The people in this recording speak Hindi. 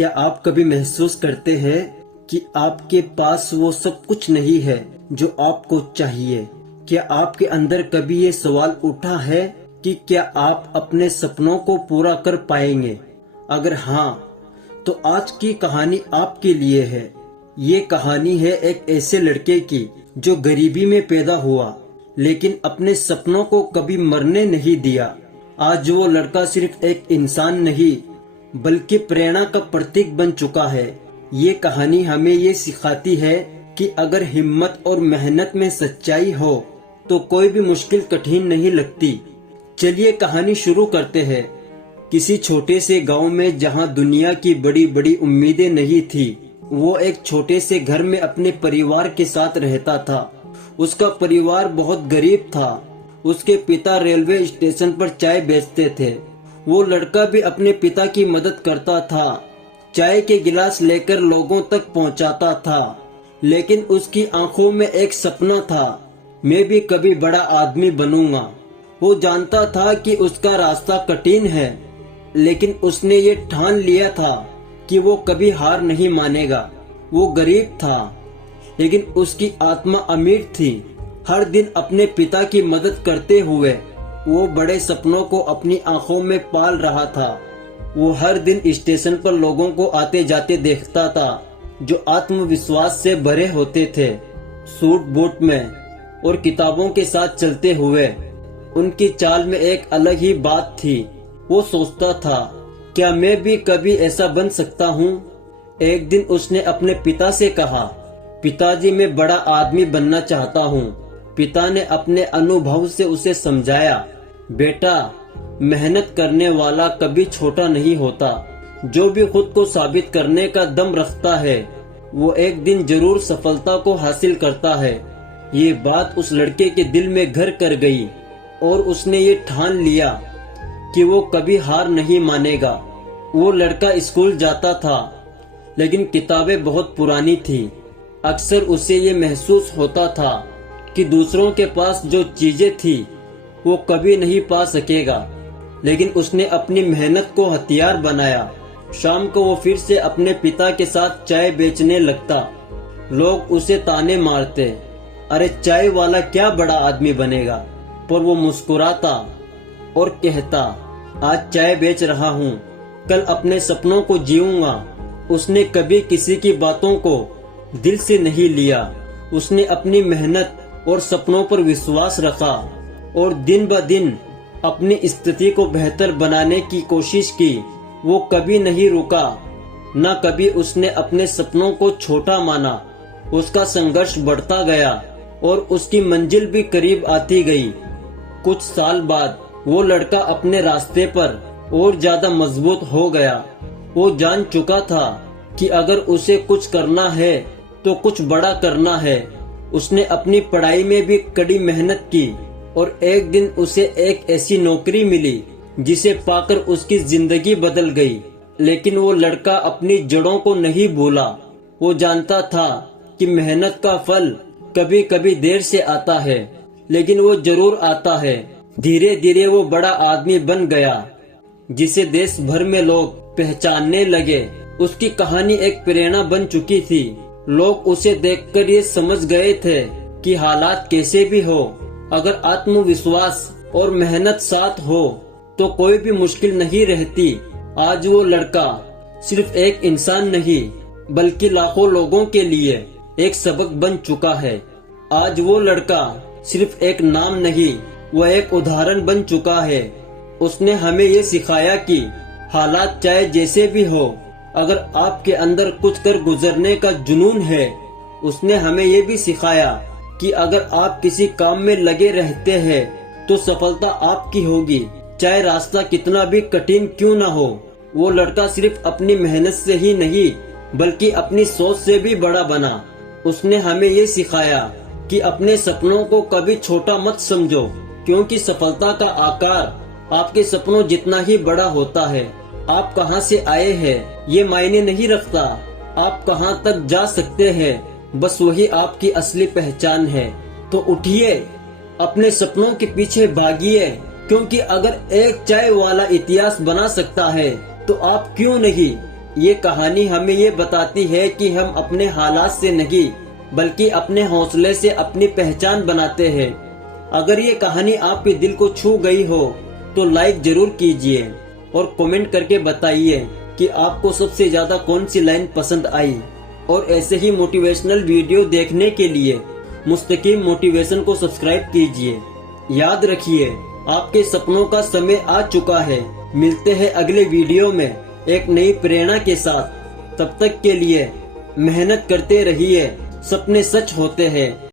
क्या आप कभी महसूस करते हैं कि आपके पास वो सब कुछ नहीं है जो आपको चाहिए? क्या आपके अंदर कभी ये सवाल उठा है कि क्या आप अपने सपनों को पूरा कर पाएंगे? अगर हाँ, तो आज की कहानी आपके लिए है। ये कहानी है एक ऐसे लड़के की जो गरीबी में पैदा हुआ, लेकिन अपने सपनों को कभी मरने नहीं दिया। आज वो लड़का सिर्फ एक इंसान नहीं, बल्कि प्रेरणा का प्रतीक बन चुका है। ये कहानी हमें ये सिखाती है कि अगर हिम्मत और मेहनत में सच्चाई हो तो कोई भी मुश्किल कठिन नहीं लगती। चलिए कहानी शुरू करते हैं। किसी छोटे से गांव में जहां दुनिया की बड़ी बड़ी उम्मीदें नहीं थी, वो एक छोटे से घर में अपने परिवार के साथ रहता था। उसका परिवार बहुत गरीब था। उसके पिता रेलवे स्टेशन पर चाय बेचते थे। वो लड़का भी अपने पिता की मदद करता था, चाय के गिलास लेकर लोगों तक पहुंचाता था। लेकिन उसकी आंखों में एक सपना था, मैं भी कभी बड़ा आदमी बनूंगा। वो जानता था कि उसका रास्ता कठिन है, लेकिन उसने ये ठान लिया था कि वो कभी हार नहीं मानेगा। वो गरीब था, लेकिन उसकी आत्मा अमीर थी। हर दिन अपने पिता की मदद करते हुए वो बड़े सपनों को अपनी आंखों में पाल रहा था। वो हर दिन स्टेशन पर लोगों को आते जाते देखता था, जो आत्मविश्वास से भरे होते थे, सूट बूट में और किताबों के साथ चलते हुए। उनकी चाल में एक अलग ही बात थी। वो सोचता था, क्या मैं भी कभी ऐसा बन सकता हूँ? एक दिन उसने अपने पिता से कहा, पिताजी, मैं बड़ा आदमी बनना चाहता हूँ। पिता ने अपने अनुभव से उसे समझाया, बेटा, मेहनत करने वाला कभी छोटा नहीं होता। जो भी खुद को साबित करने का दम रखता है, वो एक दिन जरूर सफलता को हासिल करता है। ये बात उस लड़के के दिल में घर कर गई और उसने ये ठान लिया कि वो कभी हार नहीं मानेगा। वो लड़का स्कूल जाता था, लेकिन किताबें बहुत पुरानी थी। अक्सर उसे ये महसूस होता था कि दूसरों के पास जो चीजें थी वो कभी नहीं पा सकेगा। लेकिन उसने अपनी मेहनत को हथियार बनाया। शाम को वो फिर से अपने पिता के साथ चाय बेचने लगता। लोग उसे ताने मारते, अरे चाय वाला क्या बड़ा आदमी बनेगा? पर वो मुस्कुराता और कहता, आज चाय बेच रहा हूँ, कल अपने सपनों को जीऊंगा। उसने कभी किसी की बातों को दिल से नहीं लिया। उसने अपनी मेहनत और सपनों पर विश्वास रखा और दिन ब दिन अपनी स्थिति को बेहतर बनाने की कोशिश की। वो कभी नहीं रुका, न कभी उसने अपने सपनों को छोटा माना। उसका संघर्ष बढ़ता गया और उसकी मंजिल भी करीब आती गई। कुछ साल बाद वो लड़का अपने रास्ते पर और ज्यादा मजबूत हो गया। वो जान चुका था कि अगर उसे कुछ करना है तो कुछ बड़ा करना है। उसने अपनी पढ़ाई में भी कड़ी मेहनत की और एक दिन उसे एक ऐसी नौकरी मिली जिसे पाकर उसकी जिंदगी बदल गई। लेकिन वो लड़का अपनी जड़ों को नहीं भूला। वो जानता था कि मेहनत का फल कभी कभी देर से आता है, लेकिन वो जरूर आता है। धीरे धीरे वो बड़ा आदमी बन गया, जिसे देश भर में लोग पहचानने लगे। उसकी कहानी एक प्रेरणा बन चुकी थी। लोग उसे देखकर ये समझ गए थे कि हालात कैसे भी हो, अगर आत्मविश्वास और मेहनत साथ हो तो कोई भी मुश्किल नहीं रहती। आज वो लड़का सिर्फ एक इंसान नहीं, बल्कि लाखों लोगों के लिए एक सबक बन चुका है। आज वो लड़का सिर्फ एक नाम नहीं, वो एक उदाहरण बन चुका है। उसने हमें ये सिखाया कि हालात चाहे जैसे भी हो, अगर आपके अंदर कुछ कर गुजरने का जुनून है। उसने हमें ये भी सिखाया कि अगर आप किसी काम में लगे रहते हैं तो सफलता आपकी होगी, चाहे रास्ता कितना भी कठिन क्यों ना हो। वो लड़का सिर्फ अपनी मेहनत से ही नहीं, बल्कि अपनी सोच से भी बड़ा बना। उसने हमें ये सिखाया कि अपने सपनों को कभी छोटा मत समझो, क्योंकि सफलता का आकार आपके सपनों जितना ही बड़ा होता है। आप कहां से आए हैं ये मायने नहीं रखता, आप कहां तक जा सकते हैं, बस वही आपकी असली पहचान है। तो उठिए, अपने सपनों के पीछे भागिए, क्योंकि अगर एक चाय वाला इतिहास बना सकता है तो आप क्यों नहीं। ये कहानी हमें ये बताती है कि हम अपने हालात से नहीं बल्कि अपने हौसले से अपनी पहचान बनाते हैं। अगर ये कहानी आपके दिल को छू गई हो तो लाइक जरूर कीजिए और कमेंट करके बताइए कि आपको सबसे ज्यादा कौन सी लाइन पसंद आई। और ऐसे ही मोटिवेशनल वीडियो देखने के लिए मुस्तकीम मोटिवेशन को सब्सक्राइब कीजिए। याद रखिए, आपके सपनों का समय आ चुका है। मिलते हैं अगले वीडियो में एक नई प्रेरणा के साथ। तब तक के लिए मेहनत करते रहिए, सपने सच होते हैं।